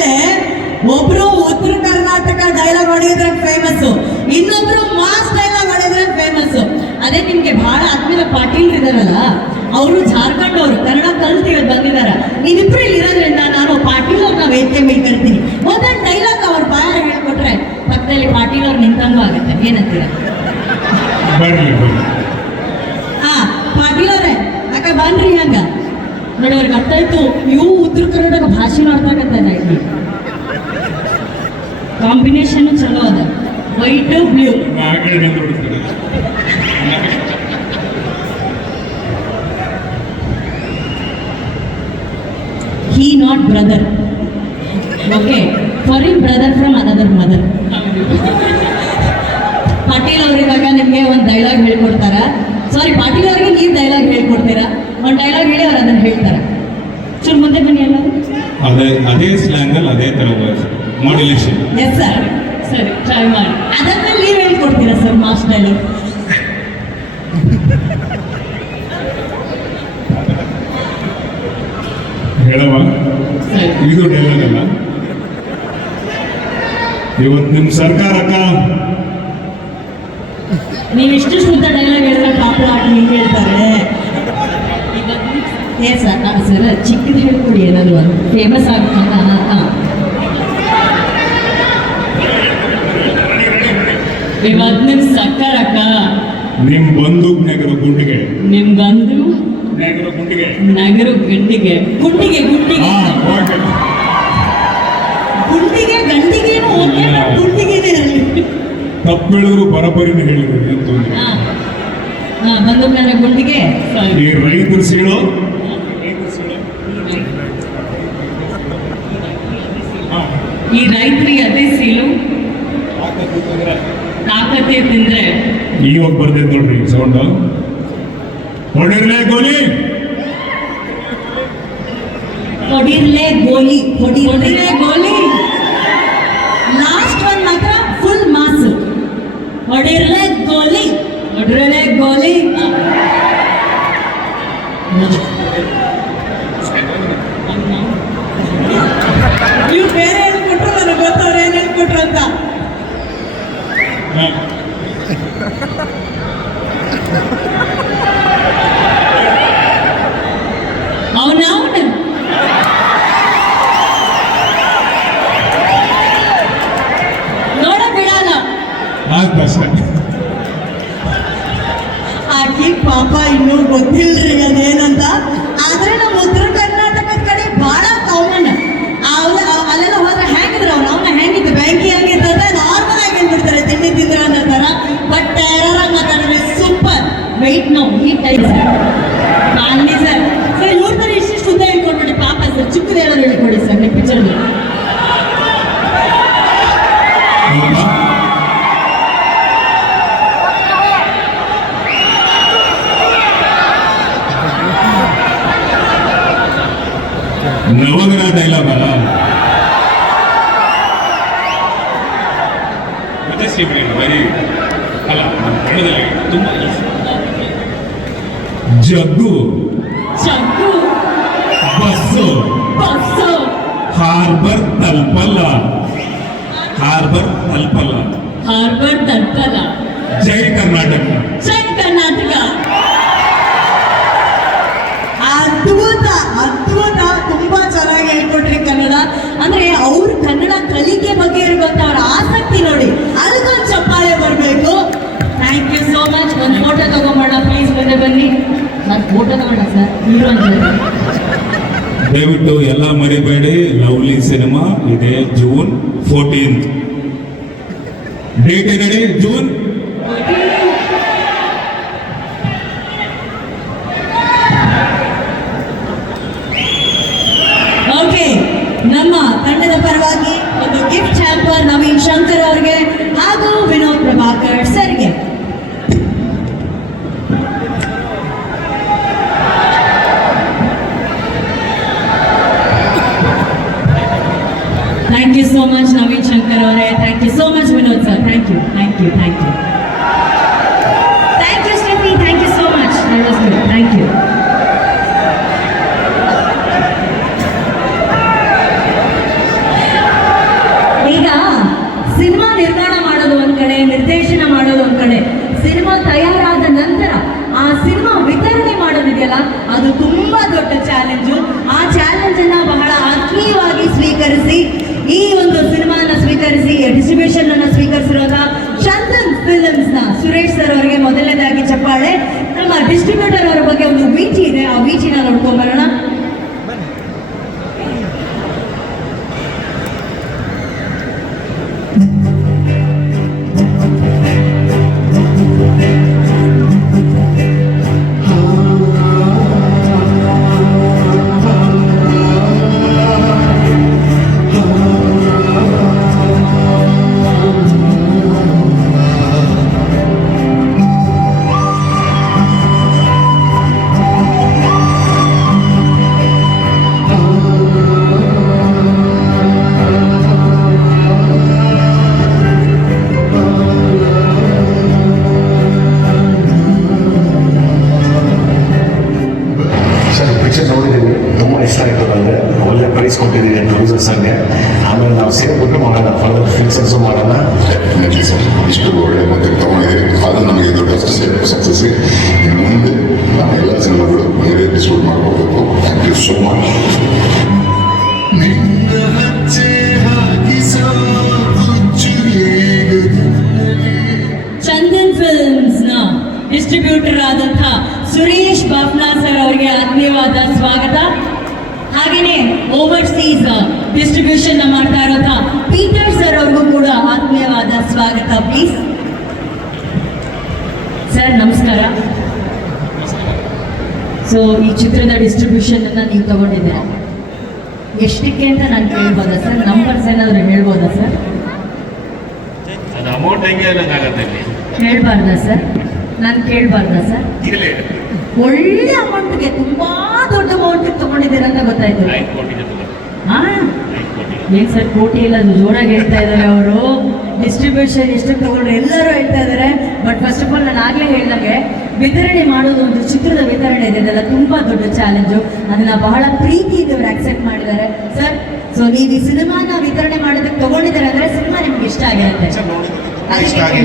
ಆದ್ಮೇಲೆ ಒಬ್ರು ಉತ್ತರ ಕರ್ನಾಟಕ ಡೈಲಾಗ್ ಹೊಡೆಯೋದ್ರೆ ಫೇಮಸ್, ಇನ್ನೊಬ್ರು ಮಾಸ್ ಡೈಲಾಗ್ ಹೊಡೆಯೋದ್ರೆ ಫೇಮಸ್. ಅದೇ ನಿಮ್ಗೆ ಬಹಳ ಆದ್ಮೇಲೆ ಪಾಟೀಲ್ ಇದಾರಲ್ಲ, ಅವರು ಜಾರ್ಖಂಡ್ ಅವರು, ಕನ್ನಡ ಕಲ್ತು ಬಂದಿದ್ದಾರೆ. ನೀವಿಬ್ರು ಇಲ್ಲಿ ಇರೋದ್ರಿಂದ ನಾನು ಪಾಟೀಲ್ ಅವ್ರನ್ನ ವೇದಿಕೆ ಮೇಲೆ ಕರಿತೀನಿ. ಒಂದೊಂದು ಡೈಲಾಗ್ ಅವ್ರ ಬಾಯ ಹೇಳ್ಕೊಟ್ರೆ ಪಕ್ಕದಲ್ಲಿ ಪಾಟೀಲ್ ಅವ್ರು ನಿಂತಂಗೂ ಆಗುತ್ತೆ. ಏನಂತೀರ? ಹಾ, ಪಾಟೀಲ್ ಅವ್ರೆ ಅಕ್ಕ ಬನ್ರಿ. ಹಂಗ ನೋಡಿ, ಅವ್ರಿಗೆ ಅರ್ಥಾಯ್ತು ಇವು ಉತ್ತರ ಕನ್ನಡ ಭಾಷೆ ಮಾಡ್ತಕ್ಕಂಥ ಕಾಂಬಿನೇಷನ್ ಚಲೋ ಅದ, white blue. He not brother, okay, foreign brother from another mother. Patil ಅವ್ರು ಇವಾಗ ನಿಮಗೆ ಒಂದು ಡೈಲಾಗ್ ಹೇಳ್ಕೊಡ್ತಾರ. ಸಾರಿ, ಪಾಟೀಲ್ ಅವರಿಗೆ ನೀವು ಡೈಲಾಗ್ ಹೇಳ್ಕೊಡ್ತೀರಾ. ಒಂದು ಡೈಲಾಗ್ ಹೇಳಿ ಅವ್ರು ಅದನ್ನು ಹೇಳ್ತಾರ. ಚೂರು ಮುಂದೆ ಬನ್ನಿ ಎಲ್ಲರೂ. ಅದೇ ಸ್ಲ್ಯಾಂಗ್ ಅಲ್ಲಿ ಅದೇ ತರ ಮಾಡ್ಯುಲೇಷನ್. ಎಸ್ ಸರ್, ಸರಿ ಟ್ರೈ ಮಾಡಿ. ಅದಾದ್ಮೇಲೆ ನೀವು ಹೇಳ್ಕೊಡ್ತೀರಾ ಸರ್ ಮಾಸ್ ಡೈಲಾಗ್. ಹೇಳವ, ಇದು ಡೈಲಾಗ್ ಅಲ್ಲ. ಇವತ್ತು ನಿಮ್ಮ ಸರ್ಕಾರಕ್ಕ ನೀವಿಷ್ಟು ಶುದ್ಧ ಡೈಲಾಗ್ ಹೇಳಿದ್ರೆ ಪಾಪು ಆಟ ಹಿಂಗೆ ಹೇಳ್ತಾರೆ. ಏ ಸರ್ ಸರ್ ಚಿಕ್ಕದು ಹೇಳ್ಕೊಡಿ, ಏನಾದ್ರು ಫೇಮಸ್ ಆಗ್ತಲ್ಲ. ಇವತ್ತು ನಿಮ್ಮ ಸರ್ಕಾರಕ್ಕ ನಿಮ್ ಬಂದೂಕ್ ನೆಗರು ಗುಂಡಿಗೆ, ನಿಮ್ ಬಂದು ನೆಗರು ಗುಂಡಿಗೆ, ನಗರು ಗಂಡಿಗೆ, ಗುಂಡಿಗೆ ಗುಂಡಿಗೆ ಗುಂಡಿಗೆ ಗಂಡಿಗೇನು ಓಕೆ, ಗುಂಡಿಗೆನೇ ತಪ್ಪು ಹೇಳಿದ್ರು ಬರಬರಿನ ಹೇಳಿದ್ರು. ಬಂದು ನನ್ನ ಗುಂಡಿಗೆ ಈ ರೈತರು ಸೀಳು, ಈ ರೈತರಿಗೆ ಅದೇ ಸೀಲು, ತಾಕತೆ ತಿಂದ್ರೆ ಇವಾಗ ಬರ್ದೈತೆ ನೋಡ್ರಿ ಸೌಂಡ್. ಹೊಡಿರ್ಲೆ ಗೋಲಿ, ಹೊಡಿರ್ಲೆ ಗೋಲಿ, ಹೊಡಿರ್ಲೆ ಗೋಲಿ. ಲಾಸ್ಟ್ ಒನ್ ಮಾತ್ರ ಫುಲ್ ಮಾಸ್. ಹೊಡಿರ್ಲೆ ಗೋಲಿ, ಹೊಡಿರ್ಲೆ ಗೋಲಿ. ನೀವು ಬೇರೆ ಹೇಳ್ಕೊಟ್ರು ನನಗೆ ಗೊತ್ತವ್ರು ಏನು ಹೇಳ್ಕೊಟ್ರು ಅಂತ. ಅವನವನು ನೋಡ ಬಿಡಲ್ಲ. ಆಕಿ ಪಾಪ ಇನ್ನೂ ಗೊತ್ತಿಲ್ರಿ ಅದೇನಂತ. ಆದ್ರೆ ನಮ್ಮ ಉತ್ತರ ಕರ್ನಾಟಕದ ಕಡೆ ಬಹಳ ಕಾಮನ್. ಅಲ್ಲೆಲ್ಲ ಹೋದ್ರೆ ಹೆಂಗಿದ್ರು ಅವ್ರು, ಅವನ ಹೆಂಗಿತ್ತು ಬ್ಯಾಂಕಿ ಹಂಗಿರ್ತದೆ, ನಾರ್ಮಲ್ ಆಗಿ ಏನ್ಬಿಡ್ತಾರೆ ತಿಂಡಿ ತಿಂದ್ರ ಅನ್ನೋ ಥರ. ಬಟ್ ಟೆರರ್ ಮಾತಾಡಿದ್ರೆ ಸೂಪರ್. ವೆಯ್ಟ್ ನೋ ಈ ಟೈಮ್ ಅಲ್ಲಿ ಸರ್ ಸರ್ ಇವ್ರ ಥರ ಇಷ್ಟಿಷ್ಟು ಉದ್ದ ಹೇಳ್ಕೊಡ್ಬೇಡಿ ಪಾಪ ಸರ್. ಚಿಕ್ಕದು ಏನಾದ್ರು ಹೇಳ್ಕೊಡಿ ಸರ್ ನಿಮ್ಮ ಪಿಕ್ಚರ್ದು. ನವಗ್ರಹ ಡೈಲಾಗ್ ಅಲ್ಲ, ವೆರಿ ಅಲ್ಲ, ಕನ್ನಡದಲ್ಲಿ ತುಂಬಾ ಜಗ್ಗು ಜಗ್ಗು, ಬಸ್ಸು ಬಸ್ಸು, ಹಾರ್ಬರ್ ತಲ್ಪಲ್ಲ, ಹಾರ್ಬರ್ ತಲ್ಪಲ್ಲ, ಹಾರ್ಬರ್ ತಲ್ಪಲ್ಲ. ಜೈ ಕರ್ನಾಟಕ, ಜೈ ಕರ್ನಾಟಕ. ಅದ್ಭುತ ಅದ್ಭುತ, ತುಂಬಾ ಚೆನ್ನಾಗಿ ಹೇಳ್ಕೊಟ್ರಿ ಕನ್ನಡ. ಅಂದ್ರೆ ಅವ್ರ ಕನ್ನಡ ಕಲಿಕೆ ಬಗ್ಗೆ ಇರುವಂತ ಅವ್ರ ಆಸಕ್ತಿ ನೋಡಿ, ಅದಕ್ಕೊಂದು ಚಪ್ಪಾಳೆ ಬರಬೇಕು. Thank you so much. ಒಂದು ಫೋಟೋ ತಗೊಂಬೋಣ ಪ್ಲೀಸ್, ಮುಂದೆ ಬನ್ನಿ. ನಾನು ಫೋಟೋ ತಗೊಂಡ ಸರ್, ಹೀರೋ ಅಂತ. ದಯವಿಟ್ಟು ಎಲ್ಲ ಮರಿಬೇಡಿ. ಲವ್ಲಿ ಸಿನಿಮಾ ಇದೆ ಜೂನ್ 14th. ಡೇಟ್ ಏನೇಳಿ? June okay. ನಮ್ಮ ತಂಡದ ಪರವಾಗಿ ಒಂದು ಗಿಫ್ಟ್ ಹ್ಯಾಂಪರ್ ನವೀನ್ ಶಂಕರ್ ಅವರಿಗೆ ಹಾಗೂ ವಿನೋದ್ ಪ್ರಭಾಕರ್ ಸರ್ಗೆ. Thank you so much Naveen Shankar ಅವರೇ. Thank you so much Vinod sir. Thank you thank you thank you thank you Steffi. Thank you so much. Thank you. ಇದೆಯಲ್ಲ ಅದು ತುಂಬಾ ದೊಡ್ಡ ಚಾಲೆಂಜು. ಆ ಚಾಲೆಂಜನ್ನ ಬಹಳ ಆತ್ಮೀಯವಾಗಿ ಸ್ವೀಕರಿಸಿ ಈ ಒಂದು ಸಿನಿಮಾನ ಸ್ವೀಕರಿಸಿ ಡಿಸ್ಟ್ರಿಬ್ಯೂಷನ್ ಅನ್ನ ಸ್ವೀಕರಿಸಿರೋದ ಚಂದನ್ ಫಿಲ್ಮ್ಸ್ ನ ಸುರೇಶ್ ಸರ್ ಅವರಿಗೆ ಮೊದಲನೇದಾಗಿ ಚಪ್ಪಾಳೆ. ನಮ್ಮ ಡಿಸ್ಟ್ರಿಬ್ಯೂಟರ್ ಅವರ ಬಗ್ಗೆ ಒಂದು ವೀಚಿ ಇದೆ, ಆ ವೀಚಿನ ನೋಡ್ಕೊಂಡ್ ಬರೋಣ. ಸರ್ ಪಿಕ್ಚರ್ ನೋಡಿದ್ದೀವಿ, ತುಂಬ ಇಷ್ಟ ಆಯಿತು ನನಗೆ. ಒಳ್ಳೆ ಪ್ರೈಸ್ ಕೊಟ್ಟಿದ್ದೀವಿ ಪ್ರೊಡ್ಯೂಸರ್ ಸರ್ಗೆ. ಆಮೇಲೆ ನಾವು ಸೇರಿಬಿಟ್ಟು ಮಾಡೋಣ, ಫರ್ದರ್ ಫಿಕ್ಸರ್ಸು ಮಾಡೋಣ. ಡೆಫಿನೆಟ್ಲಿ ಸರ್, ಇಷ್ಟು ಒಳ್ಳೆ ಮತ್ತೆ ತಗೊಂಡಿದ್ದೀವಿ, ಅದು ನಮಗೆ ದೊಡ್ಡ ಸಕ್ಸಸ್. ಇನ್ನು ಮುಂದೆ ನಾವು ಎಲ್ಲ ಸಿನಿಮಾಗಳು ಬೇರೆ ಡಿಸ್ಟ್ರಿಬ್ಯೂಟ್ ಮಾಡ್ಕೋಬೇಕು. Thank you so much. Chandan films ನ ಡಿಸ್ಟ್ರಿಬ್ಯೂಟರ್ ಆದಂತಹ ಸುರೇಶ್ ಬಾಫ್ನಾ ಸರ್ ಅವರಿಗೆ ಆತ್ಮೀಯವಾದ ಸ್ವಾಗತ. ಹಾಗೆಯೇ ಓವರ್ಸೀಸ್ ಡಿಸ್ಟ್ರಿಬ್ಯೂಷನ್ ಮಾಡ್ತಾ ಇರೋಂಥ ಪೀಟರ್ ಸರ್ ಅವ್ರಿಗೂ ಕೂಡ ಆತ್ಮೀಯವಾದ ಸ್ವಾಗತ. ಪ್ಲೀಸ್ ಸರ್, ನಮಸ್ಕಾರ. ಸೊ ಈ ಚಿತ್ರದ ಡಿಸ್ಟ್ರಿಬ್ಯೂಷನ್ ಅನ್ನ ನೀವು ತಗೊಂಡಿದ್ದೀರಾ, ಎಷ್ಟಕ್ಕೆ ಅಂತ ನಾನು ಕೇಳ್ಬೋದಾ ಸರ್? ನಂಬರ್ಸ್ ಏನಾದರೂ ಹೇಳ್ಬೋದಾ ಸರ್? ಅದು ಅಮೌಂಟ್ ಹೆಂಗೆ ಅನ್ನೋದಾಗತ್ತೆ ಇಲ್ಲಿ. ಹೇಳ್ಬಾರ್ದಾ ಸರ್? ನಾನು ಕೇಳ್ಬಾರ್ದಾ ಸರ್? ಇಲ್ಲಿ ಒಳ್ಳೆ ಅಮೌಂಟ್ಗೆ, ತುಂಬಾ ದೊಡ್ಡ ಅಮೌಂಟ್ ತಗೊಂಡಿದ್ದೀರ ಅಂತ ಗೊತ್ತಾಯ್ತು. 5 ಕೋಟಿ ಜೊತೆ ಹಾ, 5 ಕೋಟಿ. ಏನ್ ಸರ್ ಕೋಟಿ ಇಲ್ಲ, ಜೋರಾಗಿ ಹೇಳ್ತಾ ಇದ್ದಾರೆ ಅವರು. ಡಿಸ್ಟ್ರಿಬ್ಯೂಷನ್ ಎಷ್ಟು ತಗೊಂಡ್ರು ಎಲ್ಲರೂ ಹೇಳ್ತಾ ಇದ್ದಾರೆ. ಬಟ್ ಫಸ್ಟ್ ಆಫ್ ಆಲ್ ನಾನು ಆಗ್ಲೇ ಹೇಳಿದಾಗೆ ವಿತರಣೆ ಮಾಡೋದು, ಒಂದು ಚಿತ್ರದ ವಿತರಣೆ ಇದೆ, ಅದೆಲ್ಲ ತುಂಬಾ ದೊಡ್ಡ ಚಾಲೆಂಜು. ಅದನ್ನ ಬಹಳ ಪ್ರೀತಿಯಿಂದ ಅವರು ಅಕ್ಸೆಪ್ಟ್ ಮಾಡಿದ್ದಾರೆ ಸರ್. ಸೊ ನೀವು ಈ ಸಿನಿಮಾನ ವಿತರಣೆ ಮಾಡೋದಕ್ಕೆ ತಗೊಂಡಿದ್ದಾರೆ ಅಂದ್ರೆ ಸಿನಿಮಾ ನಿಮ್ಗೆ ಇಷ್ಟ ಆಗಿರುತ್ತೆ. ಇಷ್ಟ ಆಗಿದೆ.